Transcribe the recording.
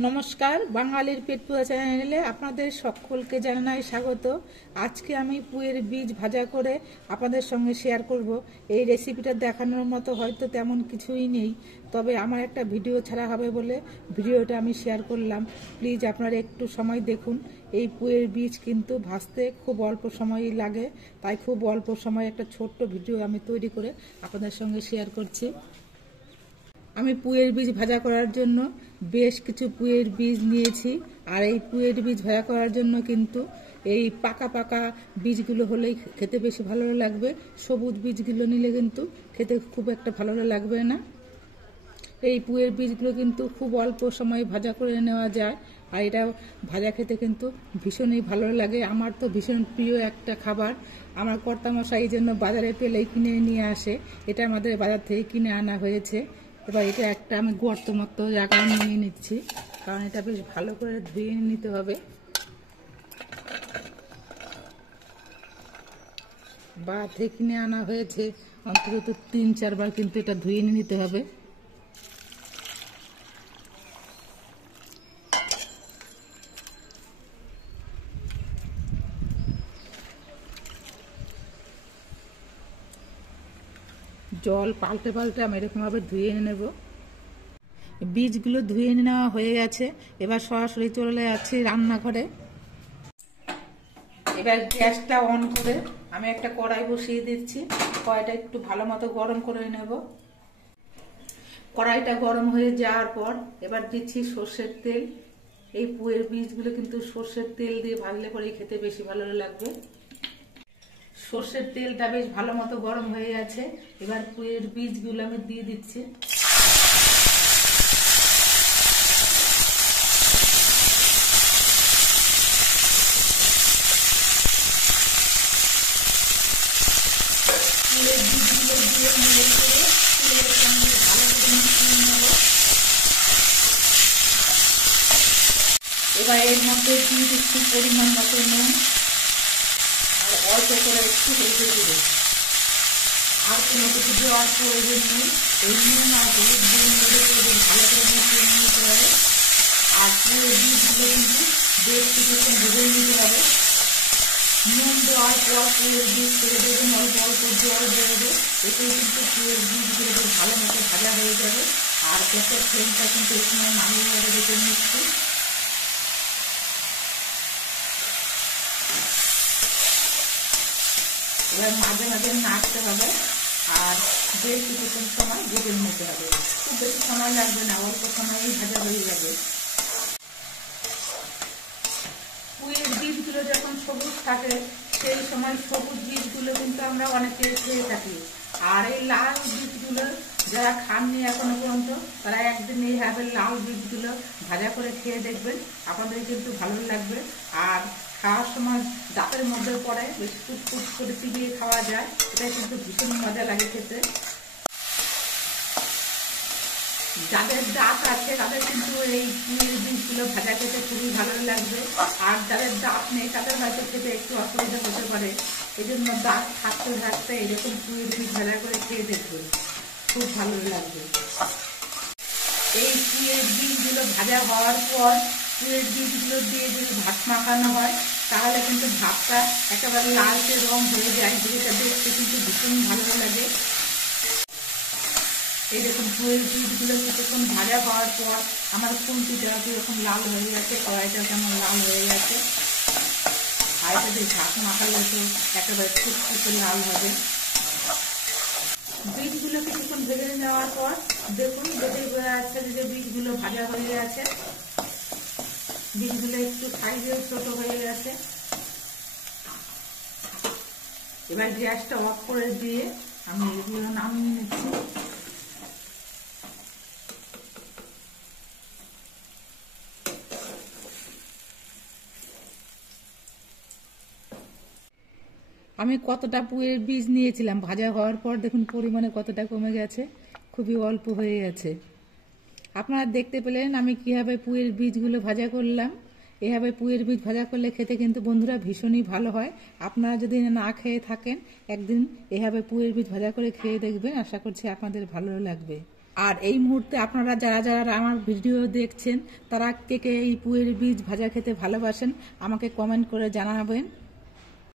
নমস্কার, বাঙালির পেট পুজো চ্যানেলে আপনাদের সকলকে জানাই স্বাগত। আজকে আমি পুঁইয়ের বীজ ভাজা করে আপনাদের সঙ্গে শেয়ার করব। এই রেসিপিটা দেখানোর মতো হয়তো তেমন কিছুই নেই, তবে আমার একটা ভিডিও ছাড়া হবে বলে ভিডিওটা আমি শেয়ার করলাম। প্লিজ আপনারা একটু সময় দেখুন। এই পুঁইয়ের বীজ কিন্তু ভাজতে খুব অল্প সময়ই লাগে, তাই খুব অল্প সময়ে একটা ছোট্ট ভিডিও আমি তৈরি করে আপনাদের সঙ্গে শেয়ার করছি। আমি পুঁইয়ের বীজ ভাজা করার জন্য বেশ কিছু পুঁইয়ের বীজ নিয়েছি। আর এই পুঁইয়ের বীজ ভাজা করার জন্য কিন্তু এই পাকা পাকা বীজগুলো হলেই খেতে বেশি ভালো লাগবে। সবুজ বীজগুলো নিলে কিন্তু খেতে খুব একটা ভালো লাগবে না। এই পুঁইয়ের বীজগুলো কিন্তু খুব অল্প সময় ভাজা করে নেওয়া যায়, আর এটা ভাজা খেতে কিন্তু ভীষণই ভালো লাগে। আমার তো ভীষণ প্রিয় একটা খাবার। আমার কর্তামশাই এই জন্য বাজারে পেলেই কিনে নিয়ে আসে। এটা আমাদের বাজার থেকে কিনে আনা হয়েছে। এবার এটা একটা আমি গর্ত মতো জায়গায় নিয়ে নিচ্ছি, কারণ এটা বেশ ভালো করে ধুয়ে নিতে হবে। বাজার থেকে কিনে আনা হয়েছে, অন্তত 3-4 বার কিন্তু এটা ধুয়ে নিতে হবে। জল পাল্টে পাল্টে আমি এরকমভাবে ধুয়ে নেব। বীজগুলো ধুয়ে নেওয়া হয়ে গেছে। এবার সরাসরি চলে যাচ্ছি রান্নাঘরে। এবার গ্যাসটা অন করে আমি একটা কড়াই বসিয়ে দিচ্ছি। কড়াইটা একটু ভালো মতো গরম করে নেব। কড়াইটা গরম হয়ে যাওয়ার পর এবার দিচ্ছি সর্ষের তেল। এই পুঁইয়ের বীজগুলো কিন্তু সর্ষের তেল দিয়ে ভাজলে পরে খেতে বেশি ভালো লাগবে। সর্ষের তেলটা বেশ ভালো মতো গরম হয়ে গেছে। এবার পুঁইয়ের বীজগুলো আমি দিয়ে দিচ্ছি। পুঁইয়ের বীজগুলো দিয়ে মিলে করে তেলের সঙ্গে ভালো করে মিশিয়ে নেব। এবার এর মধ্যে দিয়ে দিচ্ছি পরিমাণ মতো নুন, আর অল্প করে একটু হলুদ গুঁড়ো। আর কোনো কিছু দেওয়ার প্রয়োজন নেই। এই নুন আর হলুদ দিয়ে মিলে করে ভালো করে মিশিয়ে নিতে হবে। আর পুঁইয়ের বীজগুলো কিন্তু বেশ কিছুক্ষণ ভেজে নিতে হবে। নুন দেওয়ার পর পুঁইয়ের বীজ ছেড়ে দেবেন, অল্প অল্প জল বেরোবে। এতেই কিন্তু পুঁইয়ের বীজগুলো বেশ ভালো মতো ভাজা হয়ে যাবে। আর গ্যাসের ফ্লেমটা কিন্তু এই সময় নামিয়ে যাবে দেখে নিচ্ছি। এবার মাঝে মাঝে নাড়তে হবে, আর বেশ কিছুক্ষণ সময় ভেজে নিতে হবে। খুব বেশি সময় লাগবে না, অল্প সময়ই ভাজা হয়ে যাবে। পুঁইয়ের বীজগুলো যখন সবুজ থাকে সেই সময় সবুজ বীজগুলো কিন্তু আমরা অনেকে খেয়ে থাকি। আর এই লাল বীজগুলো যারা খাননি এখনো পর্যন্ত, তারা একদিন এইভাবে লাল বীজগুলো ভাজা করে খেয়ে দেখবেন, আপনাদের কিন্তু ভালো লাগবে। আর খাওয়ার সময় দাঁতের মধ্যে পড়ে, বেশ ফুটফুট করে চিবিয়ে খাওয়া যায়। এটা কিন্তু ভীষণ মজা লাগে খেতে। যাদের দাঁত আছে তাদের কিন্তু এই পুঁইয়ের বীজগুলো ভাজা খেতে খুবই ভালো লাগবে। আর যাদের দাঁত নেই তাদের হয়তো খেতে একটু অসুবিধা হতে পারে। এই জন্য দাঁত থাকতে থাকতে এরকম পুঁইয়ের বীজ ভাজা করে খেয়ে দেখবেন, খুব ভালো লাগবে। এই পুঁইয়ের বীজগুলো ভাজা হওয়ার পর পুঁইয়ের বীজগুলো দিয়ে যদি ভাত মাখানো হয়, তাহলে কিন্তু ভাতটা একেবারে লালচে রং হয়ে যায়, যেটা দেখতে কিন্তু ভীষণ ভালো লাগে। এই দেখুন পুঁইয়ের বীজগুলো কিছুক্ষণ ভাজা হওয়ার পর আমার খুন্তিটা কীরকম লাল হয়ে গেছে, কড়াইটা কেমন লাল হয়ে গেছে। আর এটা দিয়ে ভাত মাখালে তো একেবারে ফুটফুটে লাল হবে। বীজগুলো কিছুক্ষণ ভেজে নেওয়ার পর দেখুন বেঁধে বোঝা যাচ্ছে যে বীজগুলো ভাজা হয়ে গেছে। বীজগুলো একটু সাইজেও ছোট হয়ে গেছে। এবার গ্যাসটা অফ করে দিয়ে আমি এগুলো নামিয়ে নিচ্ছি। আমি কতটা পুঁইয়ের বীজ নিয়েছিলাম, ভাজা হওয়ার পর দেখুন পরিমাণে কতটা কমে গেছে, খুবই অল্প হয়ে গেছে। আপনারা দেখতে পেলেন আমি কীভাবে পুঁইয়ের বীজগুলো ভাজা করলাম। এভাবে পুঁইয়ের বীজ ভাজা করলে খেতে কিন্তু বন্ধুরা ভীষণই ভালো হয়। আপনারা যদি না খেয়ে থাকেন, একদিন এভাবে পুঁইয়ের বীজ ভাজা করে খেয়ে দেখবেন, আশা করছি আপনাদের ভালো লাগবে। আর এই মুহূর্তে আপনারা যারা যারা আমার ভিডিও দেখছেন তারা কে কে এই পুঁইয়ের বীজ ভাজা খেতে ভালোবাসেন আমাকে কমেন্ট করে জানাবেন।